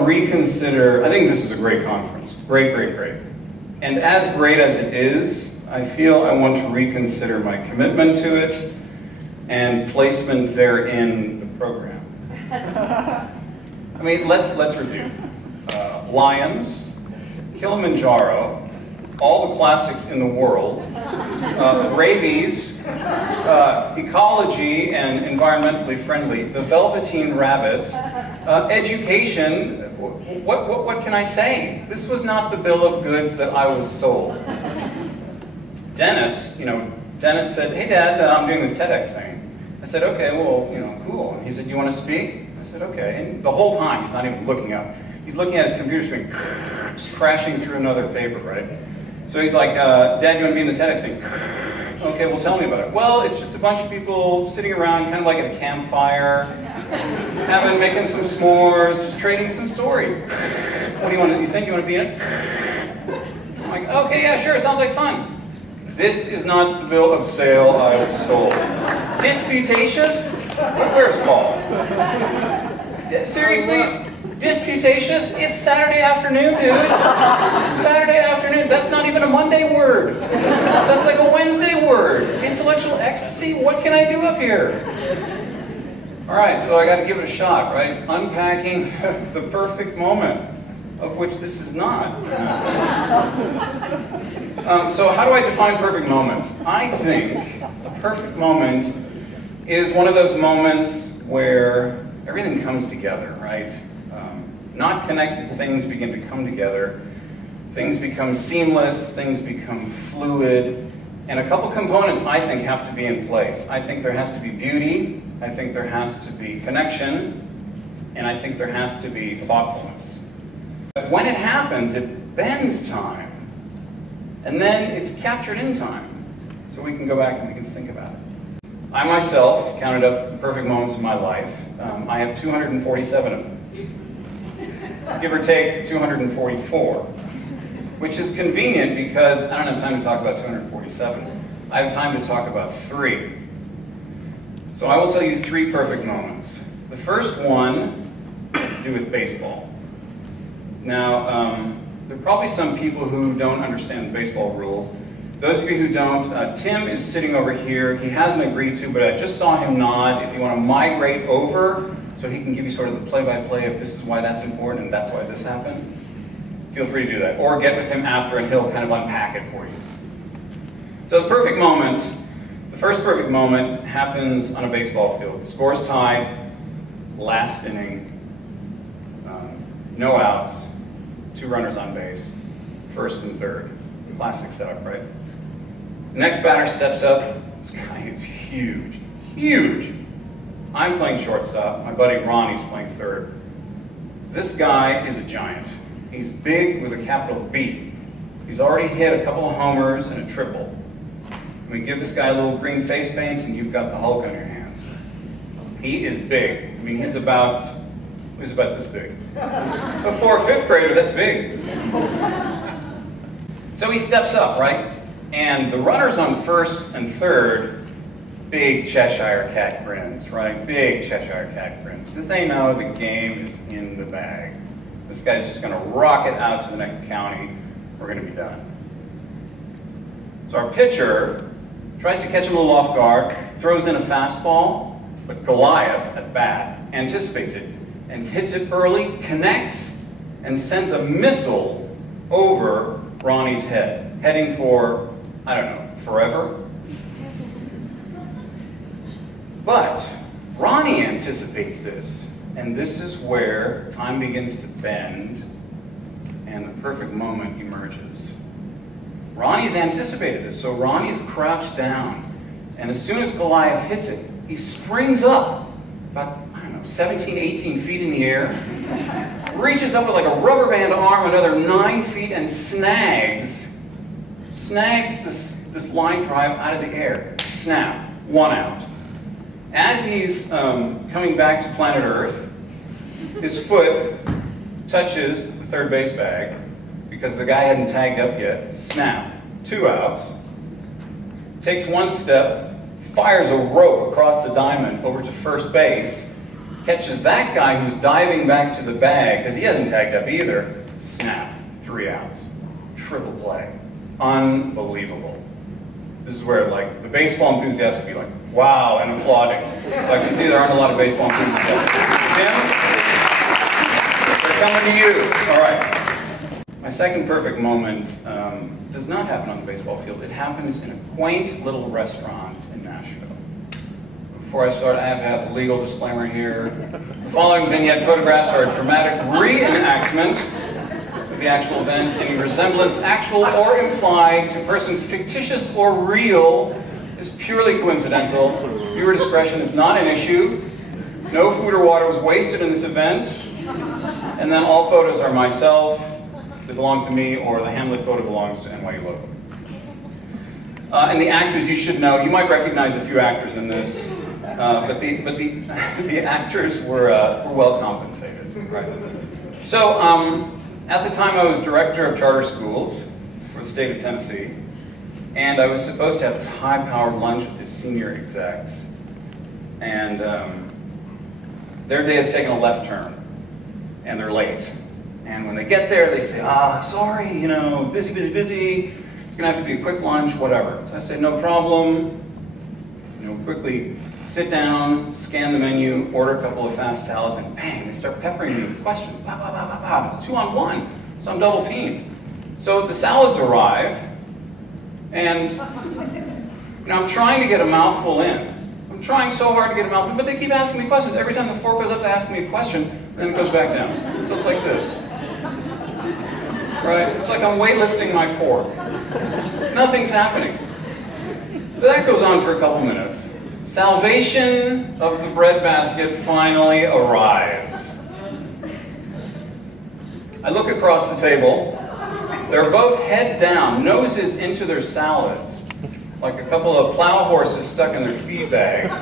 to reconsider, I think this is a great conference. Great, great, great. And as great as it is, I feel I want to reconsider my commitment to it and placement therein the program. I mean, let's review. Lions, Kilimanjaro, all the classics in the world, rabies, ecology and environmentally friendly, the Velveteen Rabbit, education. What can I say? This was not the bill of goods that I was sold. Dennis said, "Hey Dad, I'm doing this TEDx thing." I said, "Okay, well, cool." And he said, "You want to speak?" I said, "Okay." And the whole time, he's not even looking up. He's looking at his computer screen, just crashing through another paper, right? So he's like, "Dad, you want to be in the TEDx thing?" "Okay, well, tell me about it." "Well, it's just a bunch of people sitting around, kind of like at a campfire, making some s'mores, just trading some story. What do you think you want to be in it?" I'm like, "Okay, yeah, sure, sounds like fun." This is not the bill of sale I was sold. Disputatious? Where's Paul? Seriously? Disputatious? It's Saturday afternoon, dude. Saturday afternoon. That's not even a Monday word. That's like a Wednesday word. Intellectual ecstasy? What can I do up here? All right, so I got to give it a shot, right? Unpacking the perfect moment, of which this is not. So how do I define perfect moment? I think a perfect moment is one of those moments where everything comes together, right? Not connected things begin to come together. Things become seamless, things become fluid, and a couple components I think have to be in place. I think there has to be beauty, I think there has to be connection, and I think there has to be thoughtfulness. But when it happens, it bends time, and then it's captured in time. So we can go back and we can think about it. I myself counted up the perfect moments in my life. I have 247 of them. Give or take 244, which is convenient because I don't have time to talk about 247. I have time to talk about 3. So I will tell you 3 perfect moments. The first one has to do with baseball. Now, there are probably some people who don't understand the baseball rules. Those of you who don't, Tim is sitting over here. He hasn't agreed to, but I just saw him nod. If you want to migrate over, so he can give you sort of the play-by-play of this is why that's important and that's why this happened, feel free to do that. Or get with him after and he'll kind of unpack it for you. So the perfect moment, the first perfect moment happens on a baseball field. The score's tied, last inning, no outs, 2 runners on base, first and third. Classic setup, right? The next batter steps up. This guy is huge, huge. I'm playing shortstop. My buddy Ronnie's playing third. This guy is a giant. He's big with a capital B. He's already hit a couple of homers and a triple. We give this guy a little green face paint and you've got the Hulk on your hands. He is big. I mean, he's about this big. But for a 5th grader, that's big. So he steps up, right? And the runners on first and third, big Cheshire Cat grins, right? Big Cheshire Cat grins, because they know the game is in the bag. This guy's just going to rocket out to the next county. We're going to be done. So our pitcher tries to catch him a little off guard, throws in a fastball, but Goliath at bat anticipates it and hits it early, connects, and sends a missile over Ronnie's head, heading for, I don't know, forever? But Ronnie anticipates this, and this is where time begins to bend and the perfect moment emerges. Ronnie's anticipated this, so Ronnie's crouched down, and as soon as Goliath hits it, he springs up about, I don't know, 17, 18 feet in the air, reaches up with like a rubber band arm another 9 feet and snags this line drive out of the air. Snap, 1 out. As he's coming back to planet Earth, his foot touches the third base bag because the guy hadn't tagged up yet. Snap, 2 outs. Takes 1 step, fires a rope across the diamond over to first base, catches that guy who's diving back to the bag, because he hasn't tagged up either, snap, 3 outs. Triple play. Unbelievable. This is where, like, the baseball enthusiasts would be like, wow, and applauding. So I can see there aren't a lot of baseball enthusiasts. Tim, they're coming to you. All right. My second perfect moment does not happen on the baseball field. It happens in a quaint little restaurant in Nashville. Before I start, I have to have a legal disclaimer here. The following vignette photographs are a dramatic reenactment of the actual event. Any resemblance, actual or implied, to persons fictitious or real is purely coincidental. Viewer discretion is not an issue. No food or water was wasted in this event. And then all photos are myself, that belong to me, or the Hamlet photo belongs to NYU logo. And the actors you should know, you might recognize a few actors in this, but the actors were well compensated. Right? So at the time I was director of charter schools for the state of Tennessee, and I was supposed to have this high-powered lunch with the senior execs, and their day has taken a left turn, and they're late. And when they get there, they say, sorry, you know, busy, busy, busy. It's going to have to be a quick lunch, whatever. So I say, no problem. You know, quickly sit down, scan the menu, order a couple of fast salads, and bang, they start peppering me with questions. Blah, blah, blah, blah, blah. It's 2-on-1, so I'm double teamed. So the salads arrive, and you know, I'm trying to get a mouthful in. I'm trying so hard to get a mouthful in, but they keep asking me questions. Every time the fork goes up to ask me a question, then it goes back down. So it's like this. Right? It's like I'm weightlifting my fork. Nothing's happening. So that goes on for a couple minutes. Salvation of the breadbasket finally arrives. I look across the table. They're both head down, noses into their salads, like a couple of plow horses stuck in their feed bags.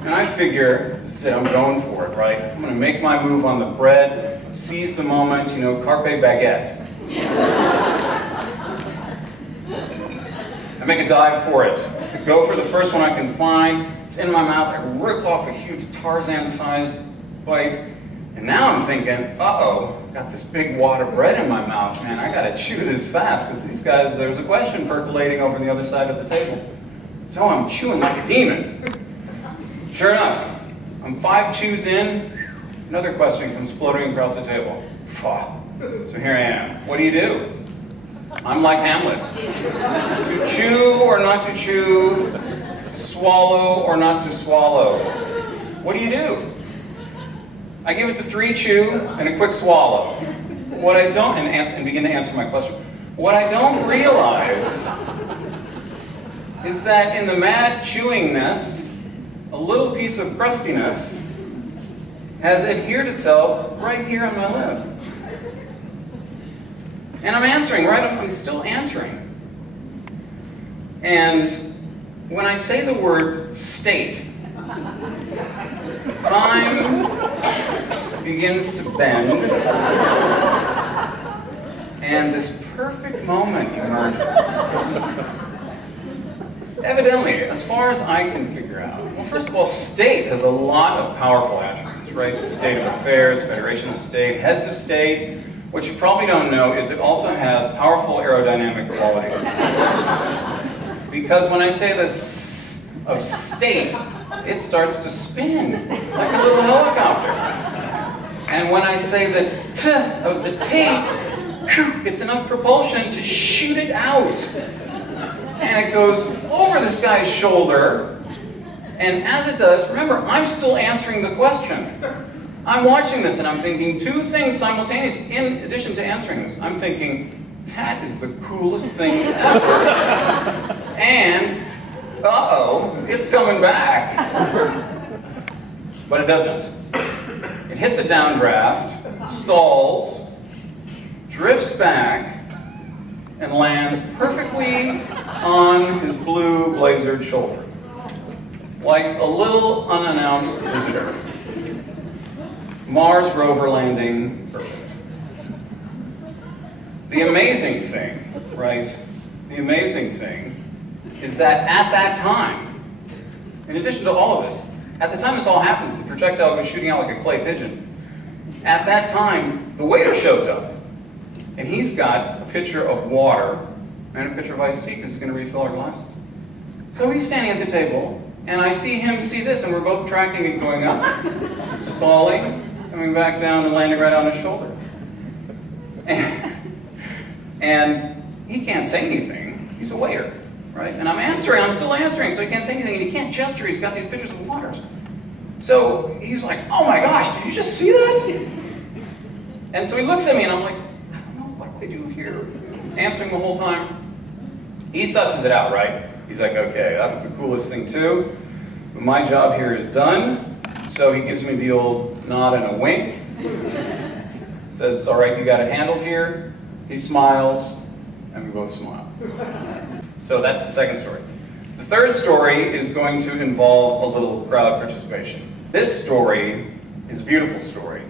And I figure, I'm going for it, right? I'm going to make my move on the bread, seize the moment, you know, carpe baguette. I make a dive for it. I go for the first one I can find. It's in my mouth. I rip off a huge Tarzan-sized bite. And now I'm thinking, uh-oh, got this big wad of bread in my mouth, man. I got to chew this fast, because these guys, there's a question percolating over on the other side of the table. So I'm chewing like a demon. Sure enough, I'm 5 chews in, another question comes floating across the table. So here I am. What do you do? I'm like Hamlet. To chew or not to chew, swallow or not to swallow. What do you do? I give it the 3 chew and a quick swallow. What I don't, and begin to answer my question. What I don't realize is that in the mad chewingness, a little piece of crustiness has adhered itself right here on my lip. And I'm answering, right? I'm still answering. And when I say the word state, time begins to bend, and this perfect moment emerges. Evidently, as far as I can figure out, well, first of all, state has a lot of powerful attributes, right? State of affairs, federation of state, heads of state. What you probably don't know is it also has powerful aerodynamic qualities. Because when I say the S of state, it starts to spin like a little helicopter. And when I say the T of the Tate, it's enough propulsion to shoot it out. And it goes over this guy's shoulder, and as it does, remember, I'm still answering the question. I'm watching this and I'm thinking 2 things simultaneously, in addition to answering this. I'm thinking, that is the coolest thing ever. And, uh-oh, it's coming back. But it doesn't. It hits a downdraft, stalls, drifts back, and lands perfectly on his blue blazered shoulder. Like a little unannounced visitor. Mars rover landing perfect. The amazing thing, right? The amazing thing is that at that time, in addition to all of this, at the time this all happens, the projectile goes shooting out like a clay pigeon. At that time, the waiter shows up. And he's got a pitcher of water and a pitcher of iced tea because he's going to refill our glasses. So he's standing at the table, and I see him see this, and we're both tracking it going up, stalling, coming back down, and landing right on his shoulder. And he can't say anything. He's a waiter, right? And I'm still answering, so he can't say anything, and he can't gesture. He's got these pitchers of water. So he's like, oh my gosh, did you just see that? And so he looks at me, and I'm like, I don't know what I do here. Answering the whole time. He susses it out, right? He's like, okay, that was the coolest thing too. But my job here is done. So he gives me the old nod and a wink. Says, it's all right, you got it handled here. He smiles, and we both smile. So that's the second story. The third story is going to involve a little crowd participation. This story is a beautiful story.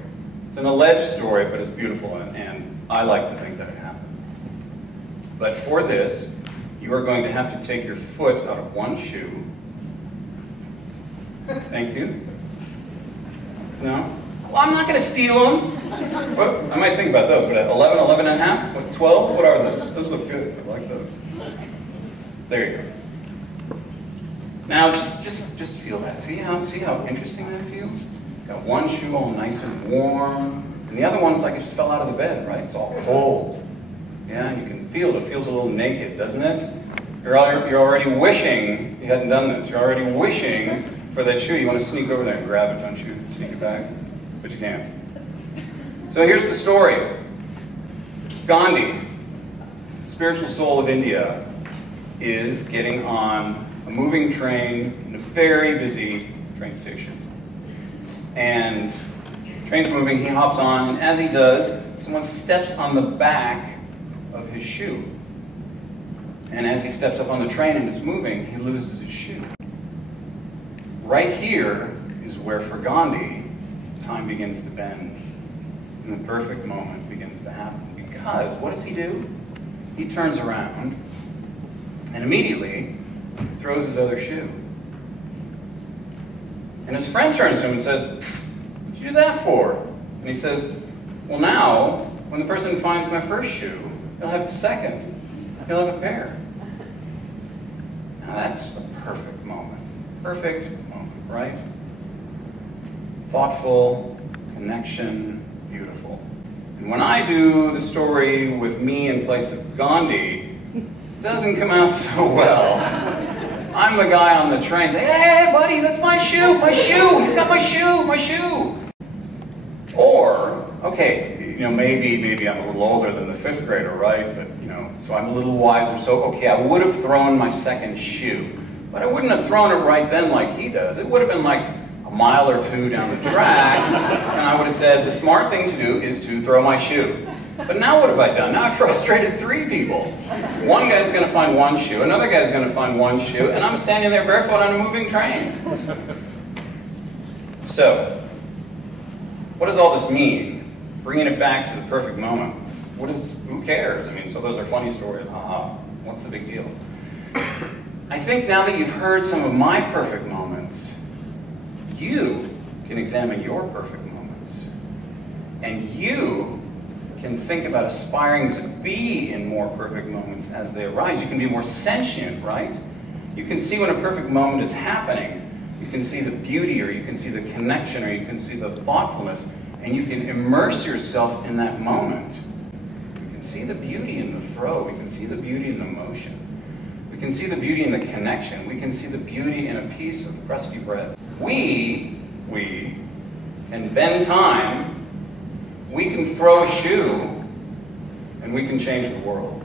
It's an alleged story, but it's beautiful, and I like to think that it happened. But for this, you are going to have to take your foot out of one shoe. Thank you. No? Well, I'm not going to steal them. Well, I might think about those. What, 11, 11 and a half? What, 12? What are those? Those look good. I like those. There you go. Now, just feel that. See how interesting that feels? Got one shoe all nice and warm, and the other one's like it just fell out of the bed, right? It's all cold. Yeah, you can feel it. It feels a little naked, doesn't it? You're already wishing you hadn't done this. You're already wishing for that shoe. You want to sneak over there and grab it, don't you? Sneak it back, but you can't. So here's the story. Gandhi, spiritual soul of India, is getting on a moving train in a very busy train station. And the train's moving, he hops on, and as he does, someone steps on the back of his shoe. And as he steps up on the train and it's moving, he loses his shoe. Right here is where, for Gandhi, time begins to bend. And the perfect moment begins to happen. Because, what does he do? He turns around and immediately throws his other shoe. And his friend turns to him and says, what'd you do that for? And he says, well now, when the person finds my first shoe, he'll have the second. He'll have a pair. Now that's a perfect moment. Perfect moment, right? Thoughtful, connection, beautiful. And when I do the story with me in place of Gandhi, it doesn't come out so well. I'm the guy on the train saying, hey buddy, that's my shoe, he's got my shoe. Or, okay, maybe I'm a little older than the 5th grader, right? But, so I'm a little wiser, so okay, I would have thrown my second shoe. But I wouldn't have thrown it right then like he does. It would have been like a mile or two down the tracks, and I would have said, the smart thing to do is to throw my shoe. But now what have I done? Now I've frustrated 3 people. One guy's going to find one shoe, another guy's going to find one shoe, and I'm standing there barefoot on a moving train. So, what does all this mean? Bringing it back to the perfect moment. Who cares? So those are funny stories. Haha, what's the big deal? I think now that you've heard some of my perfect moments, you can examine your perfect moments. And you can think about aspiring to be in more perfect moments as they arise. You can be more sentient, right? You can see when a perfect moment is happening. You can see the beauty, or you can see the connection, or you can see the thoughtfulness, and you can immerse yourself in that moment. You can see the beauty in the throw. We can see the beauty in the motion. We can see the beauty in the connection. We can see the beauty in a piece of crusty bread. We can bend time. We can throw a shoe, and we can change the world.